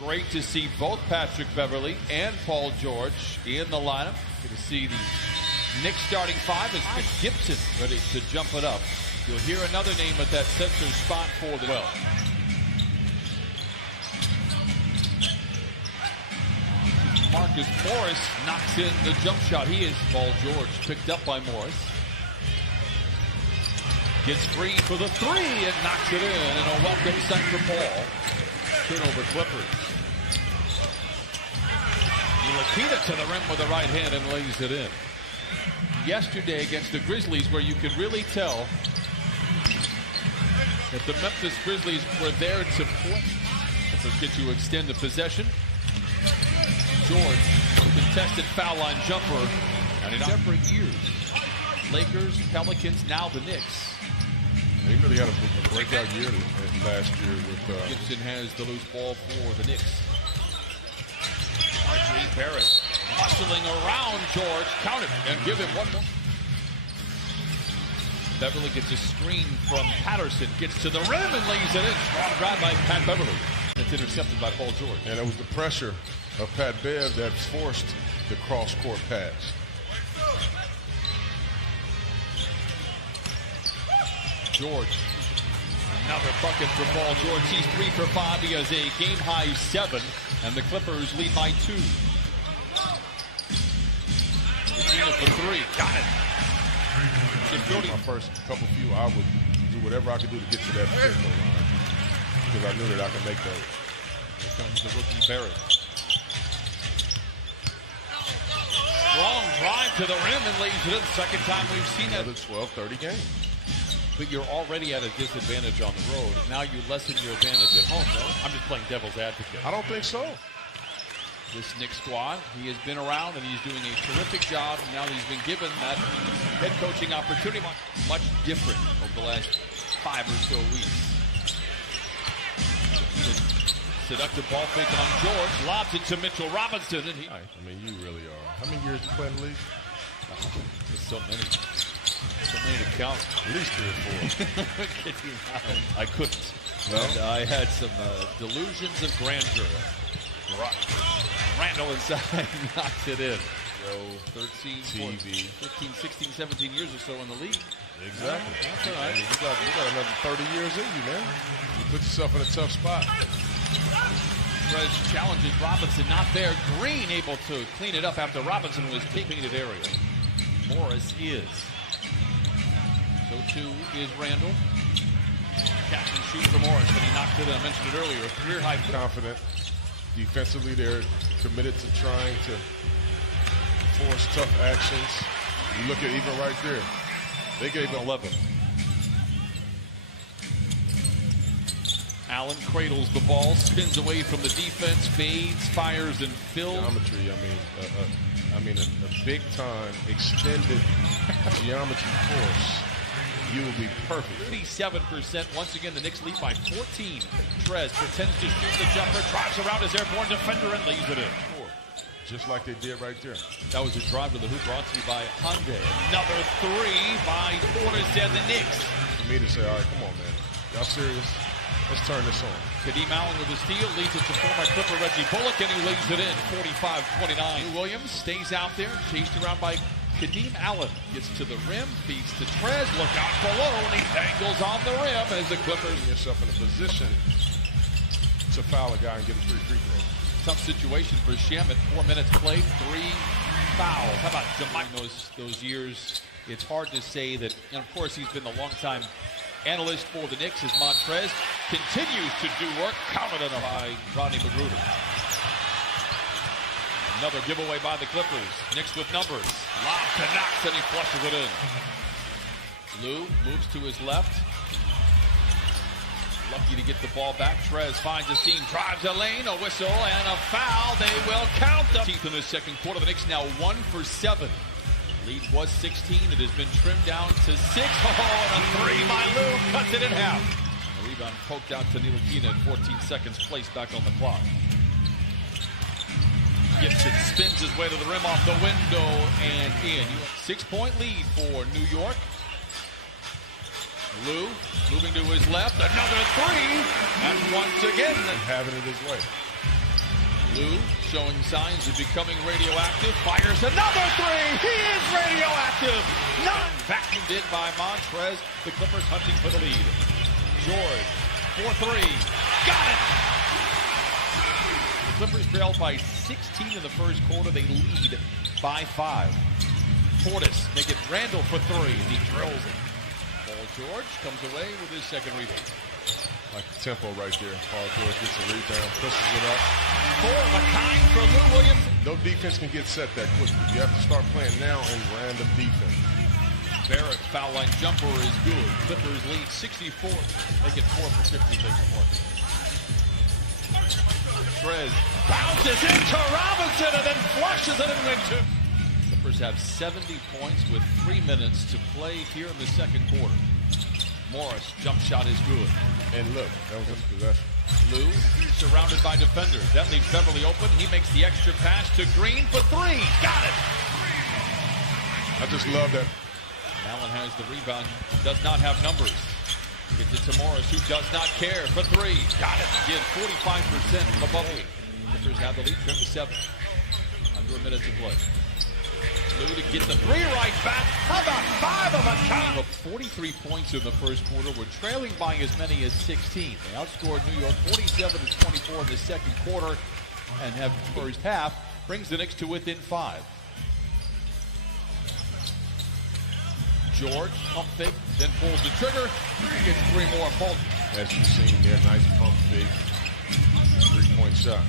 Great to see both Patrick Beverley and Paul George in the lineup. Good to see the Knicks starting five as Chris Gibson ready to jump it up. You'll hear another name at that center spot for the well. Marcus Morris knocks in the jump shot. He is Paul George, picked up by Morris. Gets free for the three and knocks it in. And a welcome set for Paul. Turnover Clippers. Ntilikina to the rim with the right hand and lays it in. Yesterday against the Grizzlies, where you could really tell that the Memphis Grizzlies were there to play. Let's get you extend the possession. George, contested foul line jumper. And in separate years. Lakers, Pelicans, now the Knicks. He really had a breakout year last year with Gibson has the loose ball for the Knicks. R.J. Barrett muscling around George. Count it and give him one more. Beverly gets a screen from Patterson. Gets to the rim and lays it in. Strong drive by Pat Beverly. It's intercepted by Paul George. And it was the pressure of Pat Bev that forced the cross-court pass. George. Another bucket for Paul George. He's 3 for 5. He has a game-high 7. And the Clippers lead by 2. Ntilikina for 3. Got it. My first couple few, I would do whatever I could do to get to that free throw line. Because I knew that I could make those. Here comes the rookie Barrett. Strong drive to the rim and lays it in. Second time we've seen it. Another 12-30 game. But you're already at a disadvantage on the road. Now you lessen your advantage at home, though. I'm just playing devil's advocate. I don't think so. This Knicks squad, he has been around and he's doing a terrific job. Now that he's been given that head coaching opportunity, much different over the last 5 or so weeks. Seductive ball fake on George, lobs it to Mitchell Robinson, and he. I mean, you really are. How many years you play in the league? There's so many. So many to count. At least 3 or 4. I couldn't. No? And I had some delusions of grandeur. Randall inside knocks it in. So 13, 14, 15, 16, 17 years or so in the league. Exactly. That's all right. You got another 30 years in you, man. You put yourself in a tough spot. Trez challenges Robinson, not there. Green able to clean it up after Robinson was painted area. Morris is. So too is Randall. Catch and shoot for Morris, but he knocked it in. I mentioned it earlier. Career high. Confident. Defensively, they're committed to trying to force tough actions. You look at even right there. They gave them 11. Allen cradles the ball, spins away from the defense, fades, fires, and fills. Geometry, I mean a big-time extended geometry course. You will be perfect. 37%. Once again, the Knicks lead by 14. Trez pretends to shoot the jumper, drives around his airborne defender, and lays it in. Just like they did right there. That was a drive to the hoop brought to you by Hyundai. Another 3 by Portis and the Knicks. For me to say, all right, come on, man. Y'all serious? Let's turn this on. Kadeem Allen with the steal, leads it to former Clipper Reggie Bullock, and he lays it in, 45-29. Williams stays out there, chased around by Kadeem Allen. Gets to the rim, feeds to Trez, look out below, and he dangles on the rim as the Clippers. Putting yourself in a position to foul a guy and get a free throw. Tough situation for Shamet. 4 minutes played, 3 fouls. How about Jamaica? Those years, it's hard to say that, and of course he's been the longtime analyst for the Knicks as Montrez continues to do work. Counted on by Rodney Magruder. Another giveaway by the Clippers. Knicks with numbers. Lob to Knox, and he flushes it in. Lou moves to his left. Lucky to get the ball back. Trez finds a seam, drives a lane, a whistle, and a foul. They will count them. In the second quarter, the Knicks now 1 for 7. Lead was 16. It has been trimmed down to 6. Oh, and a 3 by Lou. Cuts it in half. The rebound poked out to Ntilikina at 14 seconds. Placed back on the clock. Gibson spins his way to the rim off the window and in. 6-point lead for New York. Lou moving to his left. Another 3. And once again, having it his way. Lou showing signs of becoming radioactive. Fires another three. He is radioactive. Not vacuumed in by Montrez. The Clippers hunting for the lead. George, 4-3. Got it. The Clippers trail by 16 in the first quarter. They lead by 5. Portis make it Randall for 3. He drills it. Paul George comes away with his second rebound. Like the tempo right there. Paul George gets a rebound, pushes it up. 4 of a kind for Lou Williams. No defense can get set that quickly. You have to start playing now in random defense. Barrett foul line jumper is good. Clippers lead 64. Make it 4 for 50. Take the point. Trez bounces into Robinson and then flushes it in two. Clippers have 70 points with 3 minutes to play here in the second quarter. Morris jump shot is good. And look, that was his possession. Lou surrounded by defenders. That leaves Beverly open. He makes the extra pass to Green for 3. Got it. I just love that. Allen has the rebound. Does not have numbers. Gets it to Morris, who does not care for 3. Got it. Again, 45% from above me. Clippers have the lead, trimmed to 7. Under a minute to play. Lou to get the 3 right back. How about 5 of a kind? 43 points in the first quarter. We're trailing by as many as 16. They outscored New York 47-24 in the second quarter and have first half. Brings the Knicks to within 5. George, pump fake, then pulls the trigger. Gets 3 more. Paul. As you've seen there, nice pump fake. 3-point shot.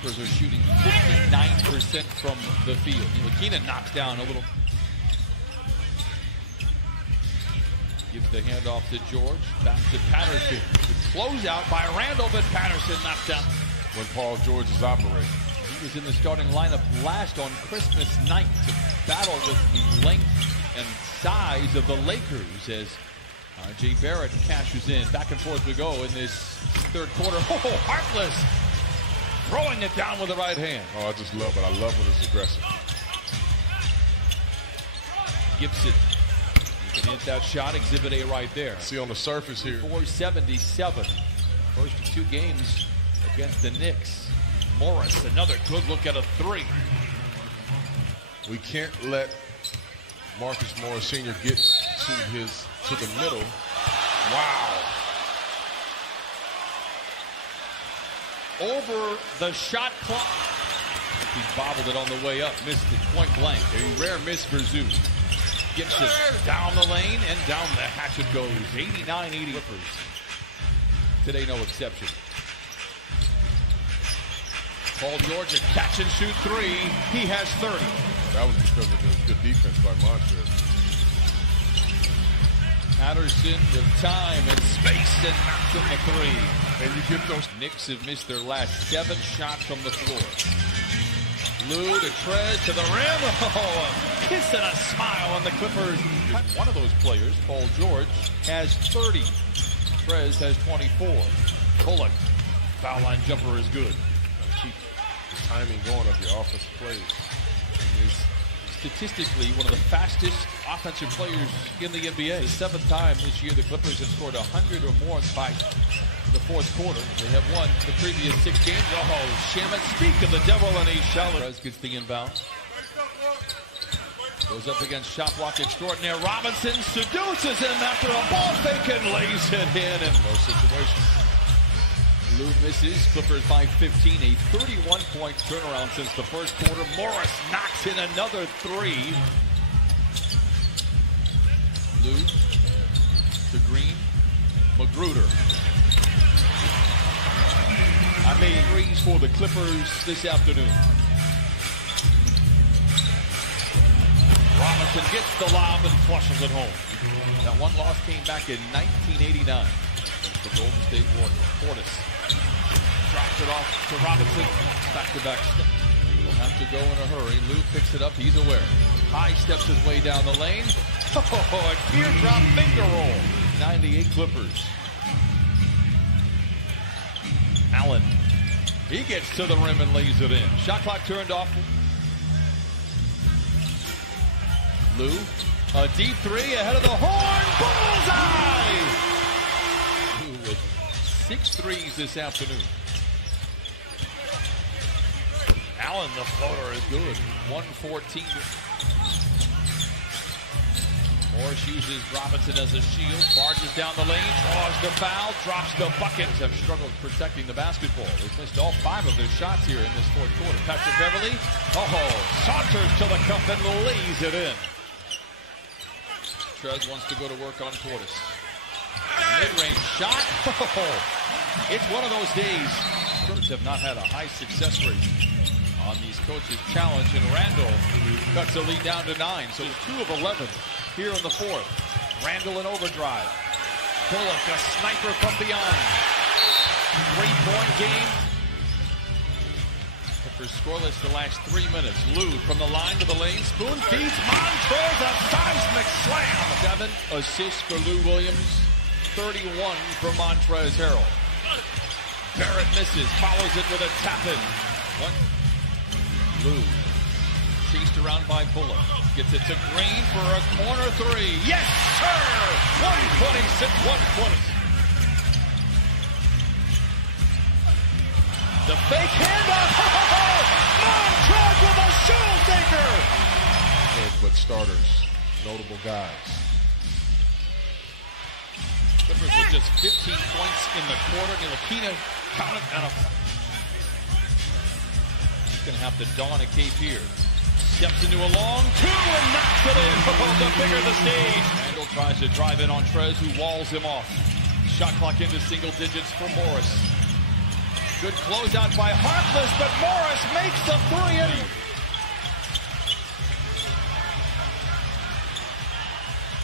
Clippers are shooting 59% from the field. Keenan knocks down a little. Gives the handoff to George. Back to Patterson. The closeout by Randall, but Patterson knocked down. When Paul George is operating. He was in the starting lineup last on Christmas night to battle with the length and size of the Lakers as R.J. Barrett cashes in. Back and forth we go in this third quarter. Oh, Harkless throwing it down with the right hand. Oh, I just love it. I love when it's aggressive. Gibson. You can hit that shot. Exhibit A right there. See on the surface here. 477. First of 2 games against the Knicks. Morris, another good look at a 3. We can't let Marcus Morris Sr. get to the middle. Wow. Over the shot clock. He bobbled it on the way up. Missed it point blank. A rare miss for Zoo. Gibson down the lane and down the hatch it goes. 89-80 Clippers. Today no exception. Paul George, a catch and shoot 3. He has 30. That was because of the good defense by Montrez. Patterson with time and space and knocks in the 3. And you get those. Knicks have missed their last 7 shots from the floor. Lou to Trez to the rim. Oh, a kiss and a smile on the Clippers. One of those players, Paul George, has 30. Trez has 24. Bullock, foul line jumper is good. Keep the timing going of your offensive plays. Is statistically one of the fastest offensive players in the NBA. The 7th time this year the Clippers have scored 100 or more by the fourth quarter. They have won the previous 6 games. Oh, Shamet, speak of the devil, and he shall. Gets the inbound. Goes up against shot block extraordinaire. Robinson seduces him after a ball fake and lays it in. And no situation. Lou misses. Clippers by 15. A 31-point turnaround since the first quarter. Morris knocks in another 3. Lou to Green. Magruder. I made 3s for the Clippers this afternoon. Robinson gets the lob and flushes it home. That one loss came back in 1989 against the Golden State Warriors. Portis drops it off to Robinson. Back-to-back step. He'll have to go in a hurry. Lou picks it up. He's aware. High steps his way down the lane. Oh, a teardrop finger roll. 98 Clippers. Allen. He gets to the rim and lays it in. Shot clock turned off. Lou, a deep 3 ahead of the horn. Bullseye! Lou with 6 threes this afternoon. Allen, the floater is good. 114. Morris uses Robinson as a shield, barges down the lane, draws the foul, drops the bucket. Have struggled protecting the basketball. They've missed all 5 of their shots here in this fourth quarter. Patrick Beverly, saunters to the cup and lays it in. Trez wants to go to work on Portis. Mid-range shot. It's one of those days. Coaches have not had a high success rate on these coaches' challenge, and Randall cuts the lead down to 9. So 2 of 11 here in the fourth. Randall in overdrive. Bullock, a sniper from beyond. 3-point game. Clippers scoreless the last 3 minutes. Lou from the line to the lane. Spoon feeds Montrez, a seismic slam. 7 assists for Lou Williams. 31 for Montrez Harrell. Barrett misses, follows it with a tap-in. Lou chased around by Bullock. Gets it to Green for a corner 3. Yes, sir! 126-120. The fake handoff. Montrez with a shell taker. But starters, notable guys. Clippers with just 15 points in the quarter. Ntilikina counted out of. He's going to have to don a cape here. Steps into a long 2 and knocks it in. The bigger the stage. Randall tries to drive in on Trez, who walls him off. Shot clock into single digits for Morris. Good closeout by Harkless, but Morris makes the 3.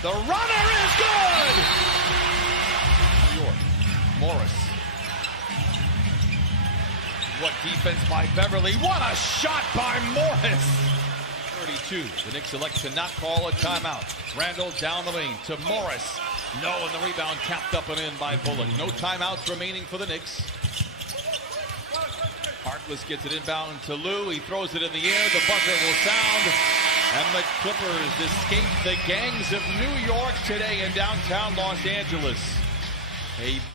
The runner is good! New York. Morris. What defense by Beverly. What a shot by Morris! 32. The Knicks elect to not call a timeout. Randall down the lane to Morris. No, and the rebound tapped up and in by Bullock. No timeouts remaining for the Knicks. Harkless gets it inbound to Lou. He throws it in the air. The buzzer will sound. And the Clippers escape the gangs of New York today in downtown Los Angeles.